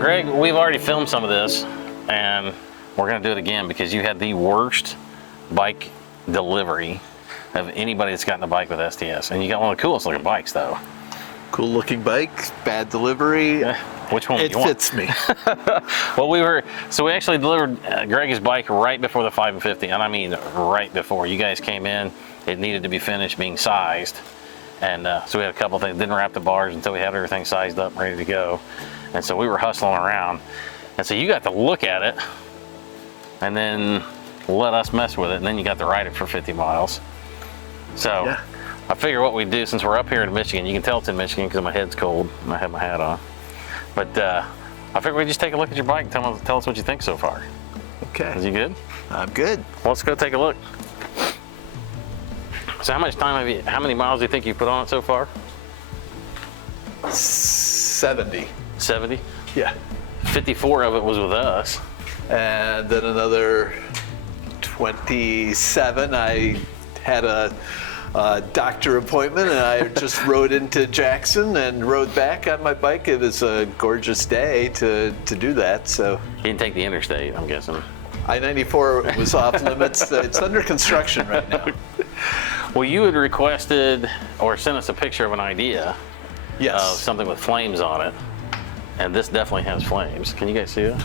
Greg, we've already filmed some of this, and we're going to do it again because you had the worst bike delivery of anybody that's gotten a bike with STS. And you got one of the coolest looking bikes, though. Cool looking bike, bad delivery. Which one do you want? It fits me. Well, we actually delivered Greg's bike right before the 5 and 50, and I mean right before. You guys came in, it needed to be finished being sized. And so we had a couple things, didn't wrap the bars until we had everything sized up and ready to go. And so we were hustling around. And so you got to look at it and then let us mess with it. And then you got to ride it for 50 miles. So yeah. I figure what we do, since we're up here in Michigan, you can tell it's in Michigan because my head's cold and I have my hat on. But I figure we just take a look at your bike and tell us what you think so far. Okay. Is you good? I'm good. Well, let's go take a look. So how many miles do you think you put on it so far? 70. 70? Yeah. 54 of it was with us. And then another 27. I had a doctor appointment and I just rode into Jackson and rode back on my bike. It was a gorgeous day to do that. So you didn't take the interstate, I'm guessing. I-94 was off limits. It's under construction right now. Well, you had requested or sent us a picture of an idea. Yes. Of something with flames on it. And this definitely has flames. Can you guys see it?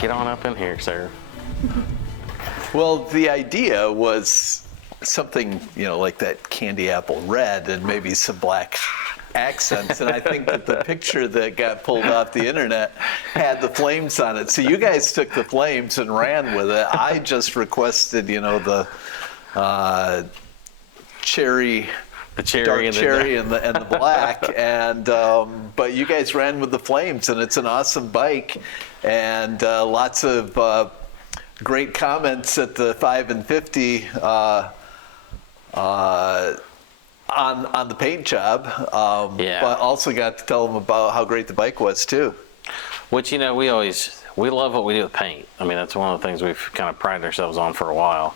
Get on up in here, sir. Well, the idea was something, like that candy apple red and maybe some black accents. And I think that the picture that got pulled off the internet had the flames on it. So you guys took the flames and ran with it. I just requested, the cherry. The cherry, dark and cherry and the black, and but you guys ran with the flames, and it's an awesome bike, and lots of great comments at the 5 and 50 on the paint job. Yeah. But also got to tell them about how great the bike was too. Which we love what we do with paint. I mean, that's one of the things we've kind of prided ourselves on for a while,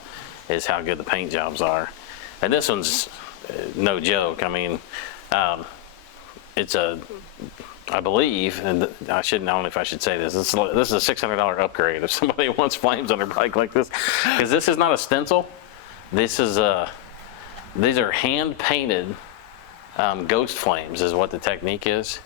is how good the paint jobs are, and this one's no joke. I mean, it's I believe, and I don't know if I should say this. This is a $600 upgrade if somebody wants flames on their bike like this, because this is not a stencil. This is these are hand painted ghost flames, is what the technique is.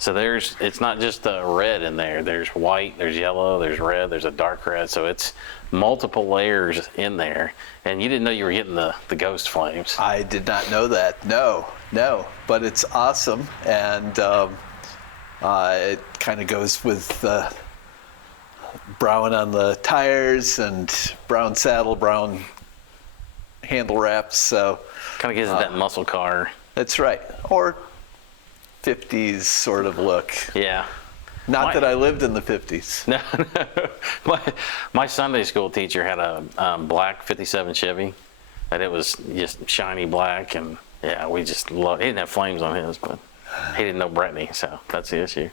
So it's not just red in there. There's white, there's yellow, there's red, there's a dark red. So it's multiple layers in there. And you didn't know you were getting the ghost flames. I did not know that. No. But it's awesome. And it kind of goes with brown on the tires and brown saddle, brown handle wraps. So kind of gives it that muscle car. That's right. Or 50s sort of look. Yeah. Not that I lived in the 50s. No. My Sunday school teacher had a black 57 Chevy, and it was just shiny black, and yeah, we just loved. He didn't have flames on his, but he didn't know Brittany, so that's the issue.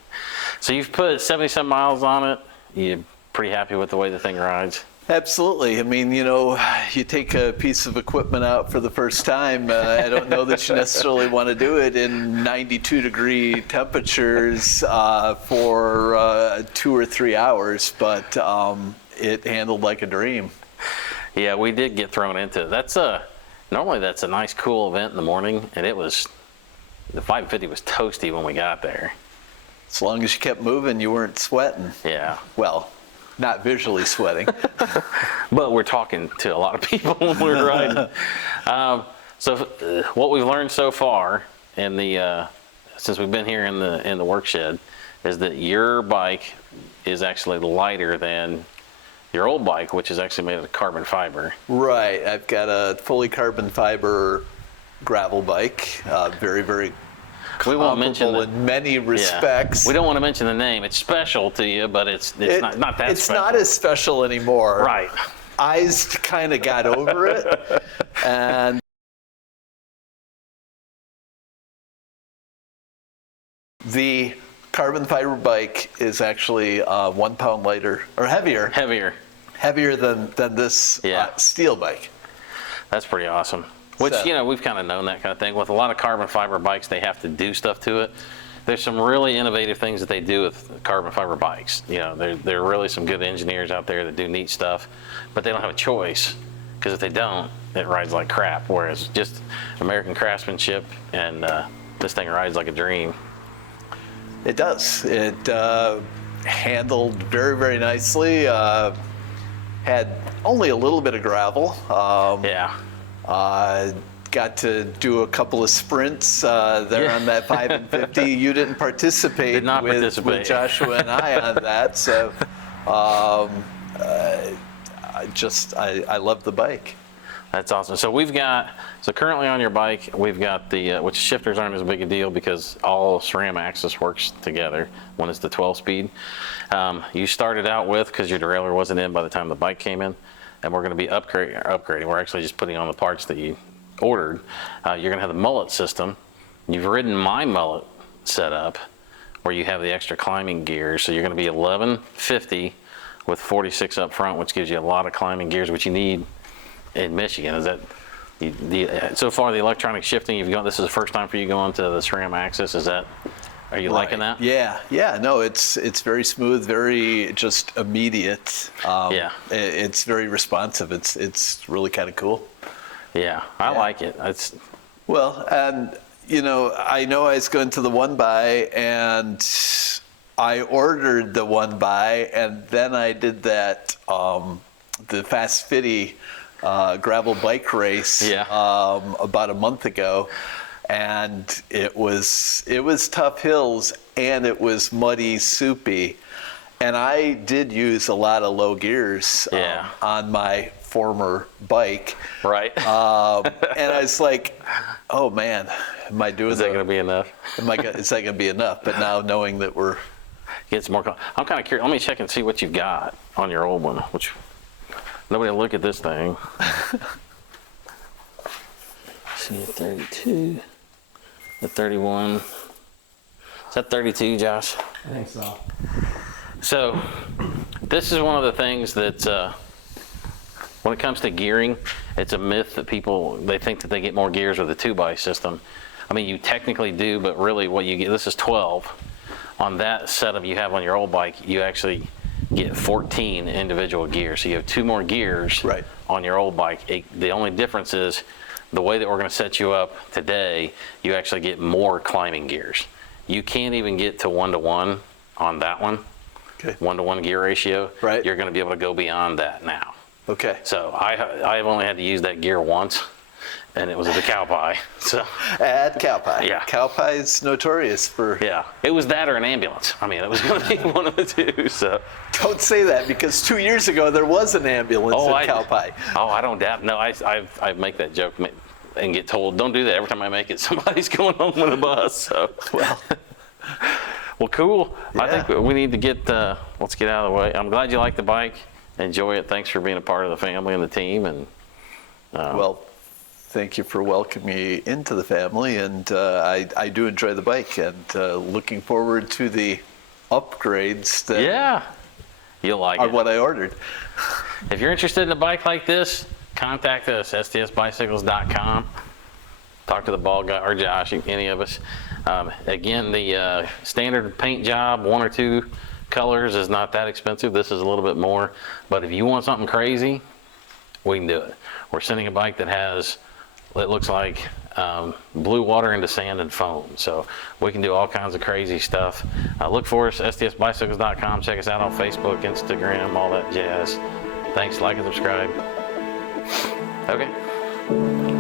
So you've put 70-some miles on it. You're pretty happy with the way the thing rides? Absolutely. I mean, you take a piece of equipment out for the first time. I don't know that you necessarily want to do it in 92-degree temperatures for 2 or 3 hours, but it handled like a dream. Yeah, we did get thrown into it. Normally that's a nice, cool event in the morning, and the 550 was toasty when we got there. As long as you kept moving, you weren't sweating. Yeah. Well, not visually sweating. But we're talking to a lot of people when we're riding. So what we've learned so far since we've been here in the work shed is that your bike is actually lighter than your old bike, which is actually made of carbon fiber. Right. I've got a fully carbon fiber gravel bike. Very, very we won't mention in many respects. Yeah. We don't want to mention the name. It's special to you, but it's not that special. It's not as special anymore. Right. Eyes kind of got over it. And the carbon fiber bike is actually 1 pound lighter, or heavier. Heavier than this steel bike. That's pretty awesome. Which, we've kind of known that kind of thing. With a lot of carbon fiber bikes, they have to do stuff to it there's some really innovative things that they do with carbon fiber bikes. You know, there are really some good engineers out there that do neat stuff, but they don't have a choice, because if they don't, it rides like crap. Whereas just American craftsmanship, and this thing rides like a dream. It does. It handled very, very nicely. Had only a little bit of gravel. Yeah. Got to do a couple of sprints there on that 5 and 50. You didn't participate, Did not with participate. Joshua and I on that. So I love the bike. That's awesome. So currently on your bike, we've got which shifters aren't as big a deal because all SRAM axis works together when it's the 12-speed. You started out with, because your derailleur wasn't in by the time the bike came in, and we're going to be upgrading. We're actually just putting on the parts that you ordered. You're going to have the mullet system. You've ridden my mullet setup, where you have the extra climbing gears. So you're going to be 1150 with 46 up front, which gives you a lot of climbing gears, which you need in Michigan. Is that so far the electronic shifting you've got? This is the first time for you going to the SRAM axis. Are you liking that? Yeah. No, it's very smooth, very just immediate. Yeah. It's very responsive. It's really kind of cool. Yeah, I like it. Well, and I know I was going to the One By, and I ordered the One By, and then I did that the Fast 50 gravel bike race about a month ago, and it was tough hills, and it was muddy, soupy, and I did use a lot of low gears on my former bike. Right. And I was like, oh man, am I doing Is that going to be enough? Is that going to be enough? But now knowing that we're... Get some more. I'm kind of curious. Let me check and see what you've got on your old one, which nobody will look at this thing. See, a 32, a 31. Is that 32, Josh? I think so. So this is one of the things that when it comes to gearing, it's a myth that they think that they get more gears with a 2-by system. I mean, you technically do, but really what you get, this is 12. On that setup you have on your old bike, you actually get 14 individual gears. So you have 2 more gears on your old bike. The only difference is the way that we're going to set you up today, you actually get more climbing gears. You can't even get to 1-to-1 on that one. Okay. 1-to-1 gear ratio. Right. You're going to be able to go beyond that now. Okay. So I've only had to use that gear once, and it was at the Cowpie. So at Cowpie. Yeah. Cowpie is notorious for... Yeah. It was that or an ambulance. I mean, it was going to be one of the two. So Don't say that, because 2 years ago there was an ambulance at Cowpie. Oh, I don't doubt. No, I make that joke and get told, don't do that. Every time I make it, somebody's going home with a bus. So well, cool. Yeah. I think we need to let's get out of the way. I'm glad you like the bike. Enjoy it. Thanks for being a part of the family and the team. And well, thank you for welcoming me into the family. And I do enjoy the bike, and looking forward to the upgrades that you'll like are it. what I ordered. If you're interested in a bike like this, contact us, stsbicycles.com. Talk to the bald guy or Josh, any of us. Again, the standard paint job, 1 or 2 colors, is not that expensive. This is a little bit more, but if you want something crazy, we can do it. We're sending a bike that looks like blue water into sand and foam, so we can do all kinds of crazy stuff. Look for us, stsbicycles.com. Check us out on Facebook, Instagram, all that jazz. Thanks, like and subscribe. Okay.